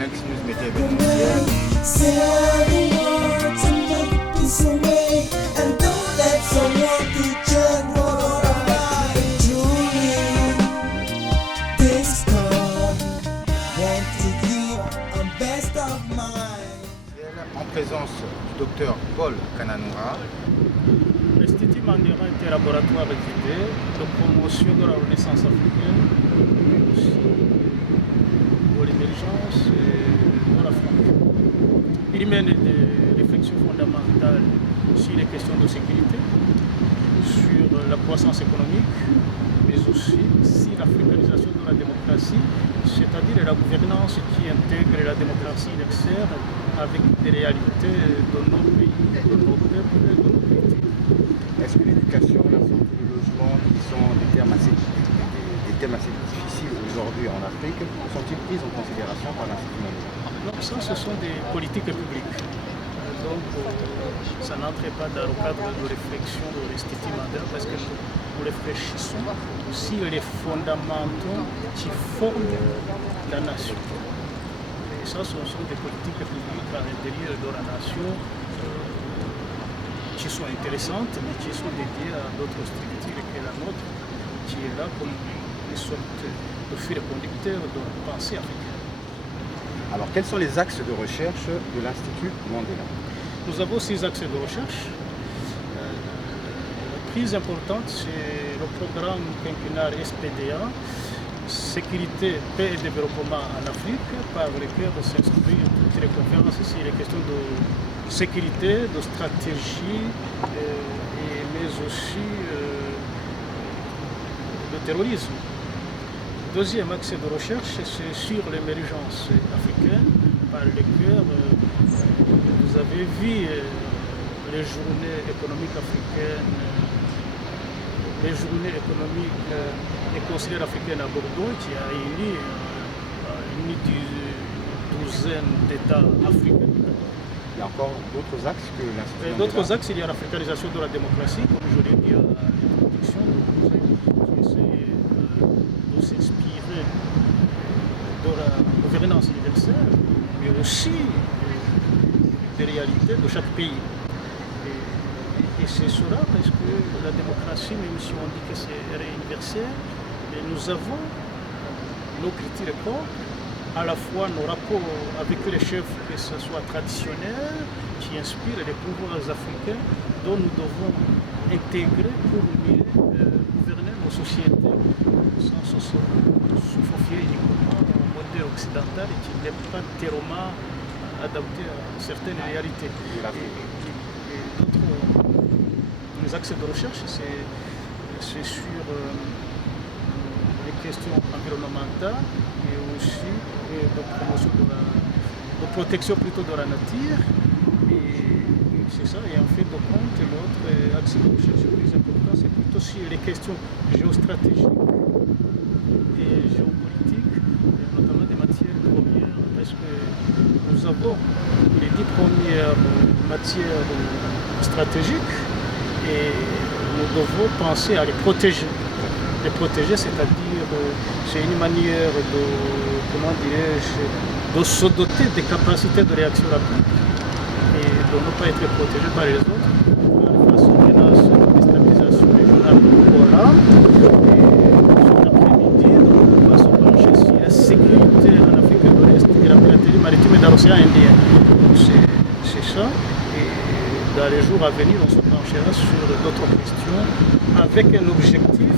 Next News Média événementiel. En présence du docteur Paul Kananoura. L'Institut Mandela est un laboratoire d'idées, de promotion de la Renaissance africaine, mais aussi de l'émergence de l'Afrique. Il mène des réflexions fondamentales sur les questions de sécurité, sur la croissance économique, mais aussi sur l'africanisation de la démocratie, c'est-à-dire la gouvernance qui intègre la démocratie externe avec des réalités de nos pays, de nos peuples et de nos politiques. Est-ce que l'éducation, la santé, le logement, qui sont des thèmes assez difficiles aujourd'hui en Afrique, sont-ils pris en considération par l'Institut Mandela? Non, ça, ce sont des politiques publiques. Donc, ça n'entre pas dans le cadre de réflexion de l'Institut Mandela parce que nous réfléchissons sur les fondamentaux qui forment la nation. Et ça, ce sont des politiques publiques à l'intérieur de la nation qui sont intéressantes, mais qui sont dédiées à d'autres structures que la nôtre, qui est là comme une sorte de fil conducteur de la pensée africaine. Alors, quels sont les axes de recherche de l'Institut Mandela? Nous avons 6 axes de recherche. La plus importante, c'est le programme quinquennal SPDA, Sécurité, paix et développement en Afrique, par lequel s'inscrivent toutes les conférences sur les questions de sécurité, de stratégie, mais aussi de terrorisme. Deuxième axe de recherche, c'est sur l'émergence africaine, par lequel vous avez vu les journées économiques africaines, les journées économiques et consulaires africaines à Bordeaux, qui a réuni une douzaine d'États africains. Il y a encore d'autres axes que l'Institut Mandela? D'autres axes, il y a l'africanisation de la démocratie, comme je l'ai dit à l'introduction, qui essaie de s'inspirer de la gouvernance universelle, mais aussi des réalités de chaque pays. Et c'est cela parce que la démocratie, même si on dit que c'est universel, mais nous avons nos critères propres, à la fois nos rapports avec les chefs, que ce soit traditionnels, qui inspirent les pouvoirs africains, dont nous devons intégrer pour mieux gouverner nos sociétés, sans se souffrir uniquement au modèle occidental et qui n'est pas tellement adapté à certaines réalités. Et les axes de recherche, c'est sur les questions environnementales et aussi de promotion de protection plutôt de la nature. Et c'est ça. Et en fait de compte, l'autre axe de recherche le plus important, c'est plutôt sur les questions géostratégiques et géopolitiques, notamment des matières premières, parce que nous avons les 10 premières matières stratégiques. Et nous devons penser à les protéger. Les protéger, c'est-à-dire, c'est une manière de, comment dirais-je, de se doter des capacités de réaction rapide et de ne pas être protégé par les autres. Face aux menaces de déstabilisation régionale de Boko Haram. Et cet après-midi, on va se pencher sur la sécurité en Afrique de l'Est et la piraterie maritime dans l'océan Indien. Donc c'est ça. Dans les jours à venir, on se penchera sur d'autres questions avec un objectif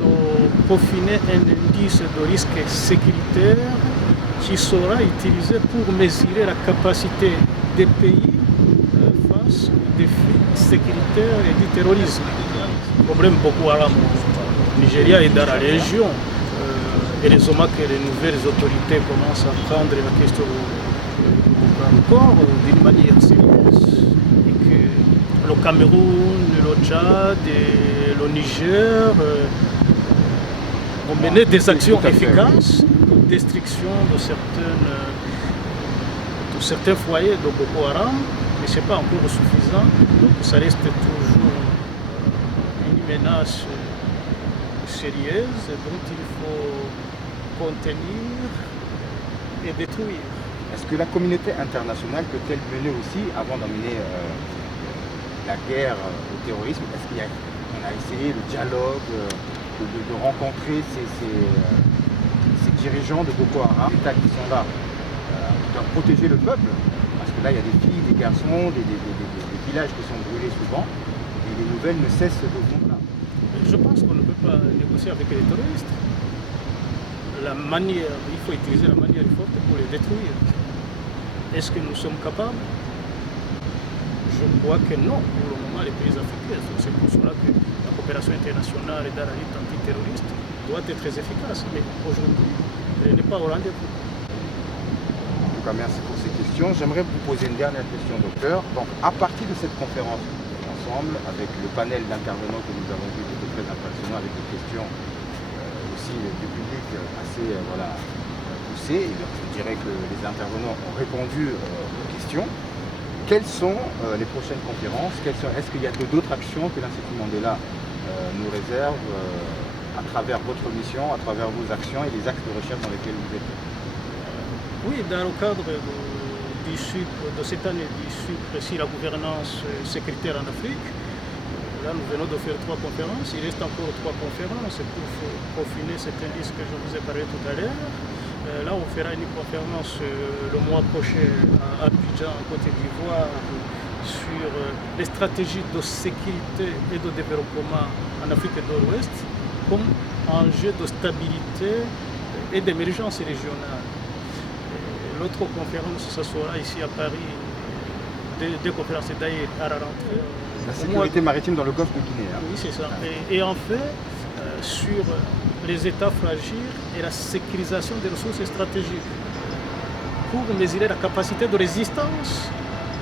de peaufiner un indice de risque sécuritaire qui sera utilisé pour mesurer la capacité des pays face aux défis sécuritaires et du terrorisme. Le problème Boko Haram au Nigeria et dans la région. Heureusement que les nouvelles autorités commencent à prendre la question encore d'une manière sérieuse. Le Cameroun, le Tchad et le Niger ont mené des actions efficaces de destruction de certains foyers de Boko Haram, mais ce n'est pas encore suffisant. Donc ça reste toujours une menace sérieuse dont il faut contenir et détruire. Est-ce que la communauté internationale peut-elle mener aussi, avant d'emmener la guerre au terrorisme, on a essayé le dialogue, de rencontrer ces dirigeants de Boko Haram qui sont là, qui doivent protéger le peuple, parce que là il y a des filles, des garçons, des villages qui sont brûlés souvent, et les nouvelles ne cessent de venir là. Je pense qu'on ne peut pas négocier avec les terroristes. Il faut utiliser la manière forte pour les détruire. Est-ce que nous sommes capables? Je crois que non, pour le moment, les pays africains. C'est pour cela que la coopération internationale et dans la lutte antiterroriste doit être très efficace. Mais aujourd'hui, elle n'est pas au rendez-vous. En tout cas, merci pour ces questions. J'aimerais vous poser une dernière question, docteur. Donc, à partir de cette conférence ensemble, avec le panel d'intervenants que nous avons vu, qui était très impressionnant, avec des questions aussi du public assez poussées, et je dirais que les intervenants ont répondu aux questions. Quelles sont les prochaines conférences? Est-ce qu'il y a d'autres actions que l'Institut Mandela nous réserve à travers votre mission, à travers vos actions et les axes de recherche dans lesquels vous êtes? Oui, dans le cadre de cette année du sucre sur la gouvernance sécuritaire en Afrique, là nous venons de faire 3 conférences. Il reste encore 3 conférences pour peaufiner cet indice que je vous ai parlé tout à l'heure. Là, on fera une conférence le mois prochain à Abidjan, en Côte d'Ivoire, sur les stratégies de sécurité et de développement en Afrique de l'Ouest comme enjeu de stabilité et d'émergence régionale. L'autre conférence, ce sera ici à Paris, deux conférences d'ailleurs à la rentrée. La sécurité maritime dans le golfe de Guinée. Hein. Oui, c'est ça. Et en fait, sur les États fragiles et la sécurisation des ressources stratégiques pour mesurer la capacité de résistance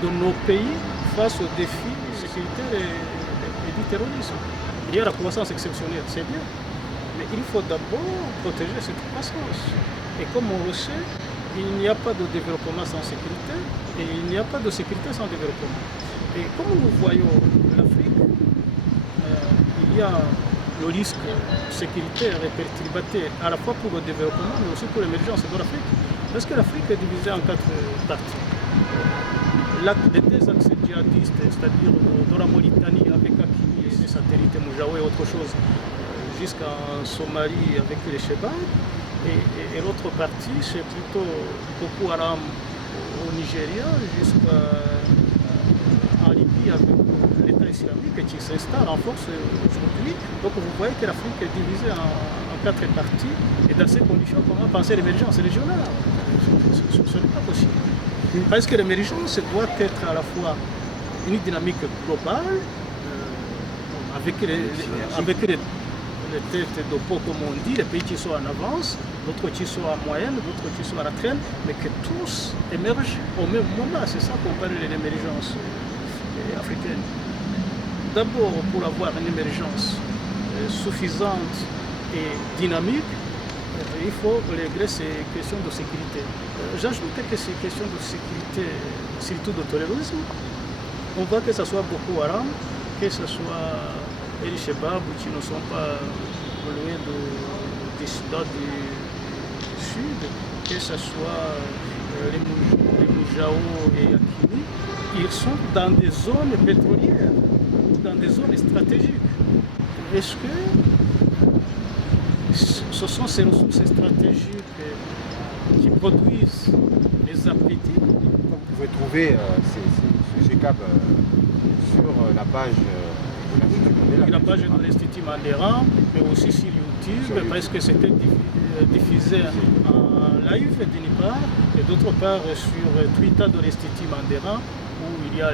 de nos pays face aux défis sécuritaires et du terrorisme. Il y a la croissance exceptionnelle, c'est bien, mais il faut d'abord protéger cette croissance. Et comme on le sait, il n'y a pas de développement sans sécurité et il n'y a pas de sécurité sans développement. Et comme nous voyons l'Afrique, il y a le risque sécuritaire et perturbateur à la fois pour le développement mais aussi pour l'émergence de l'Afrique. Parce que l'Afrique est divisée en 4 parties. Les 2 axes djihadistes, c'est-à-dire de la Mauritanie avec Akimi et ses satellites Moujaou et autre chose, jusqu'en Somalie avec les Chebabs. Et l'autre partie, c'est plutôt Boko Haram au Nigeria jusqu'en Libye avec l'État islamique qui s'installe en force aujourd'hui. Donc vous voyez que l'Afrique est divisée en 4 parties. Et dans ces conditions, comment penser l'émergence régionale? Ce n'est pas possible. Parce que l'émergence doit être à la fois une dynamique globale, avec les têtes de pot, comme on dit, les pays qui sont en avance, d'autres qui sont en moyenne, d'autres qui sont à la traîne, mais que tous émergent au même moment. C'est ça qu'on parle de l'émergence africaine. D'abord, pour avoir une émergence suffisante et dynamique, il faut régler ces questions de sécurité. J'ajoutais que ces questions de sécurité, surtout de terrorisme, on voit que ce soit Boko Haram, que ce soit les Chebabs qui ne sont pas loin des Soudan du Sud, que ce soit les Moujaou et Akimi, ils sont dans des zones pétrolières, dans des zones stratégiques. Est-ce que ce sont ces ressources stratégiques qui produisent les appétits? Vous pouvez trouver ce GCAB sur la page de l'Institut Mandela. La page de l'Institut Mandela, mais aussi sur YouTube, parce que c'était diffusé en live d'une part, et d'autre part sur Twitter de l'Institut Mandela, où il y a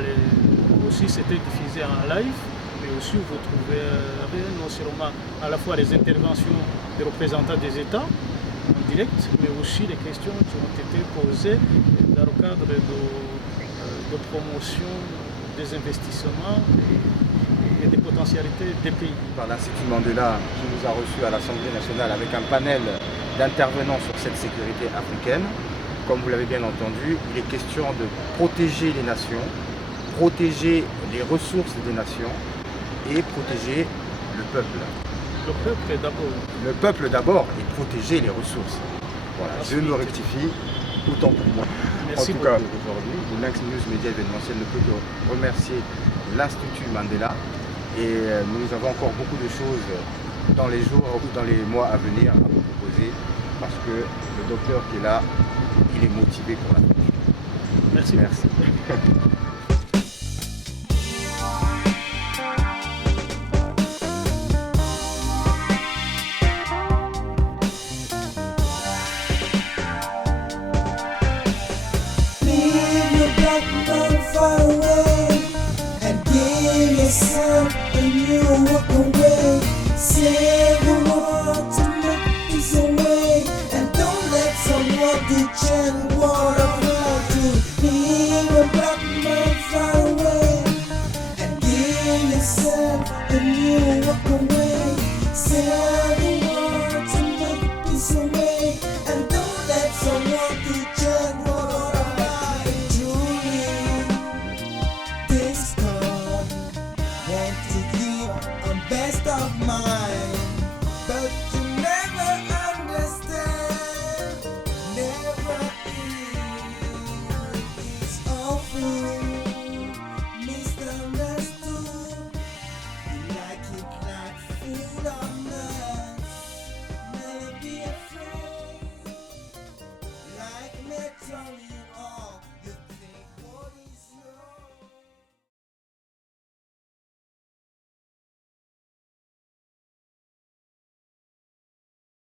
aussi c'était diffusé en live, mais aussi vous trouverez non seulement à la fois les interventions des représentants des États en direct, mais aussi les questions qui ont été posées dans le cadre de promotion des investissements et des potentialités des pays. Par l'Institut Mandela qui nous a reçus à l'Assemblée nationale avec un panel d'intervenants sur cette sécurité africaine. Comme vous l'avez bien entendu, il est question de protéger les nations, protéger les ressources des nations et protéger le peuple. Le peuple d'abord. Le peuple d'abord et protéger les ressources. Voilà, je me rectifie. autant pour moi. Merci En tout cas, beaucoup. aujourd'hui, le Lynx News Média événementiel ne peut que remercier l'Institut Mandela. Et nous avons encore beaucoup de choses dans les jours ou dans les mois à venir à vous proposer parce que le docteur qui est là, il est motivé pour la vie. Merci. Merci. Leave your black man far away and give yourself a new walk away. Save the world to make peace away and don't let someone change what of love to. Leave your black man far away and give yourself a new walk away. Save the world to make peace away and don't let someone change what of love. Truly, this God want to give a best of mine, but you never understand, never is awful, misunderstood. You like it like food or nuts, never be afraid, like metal.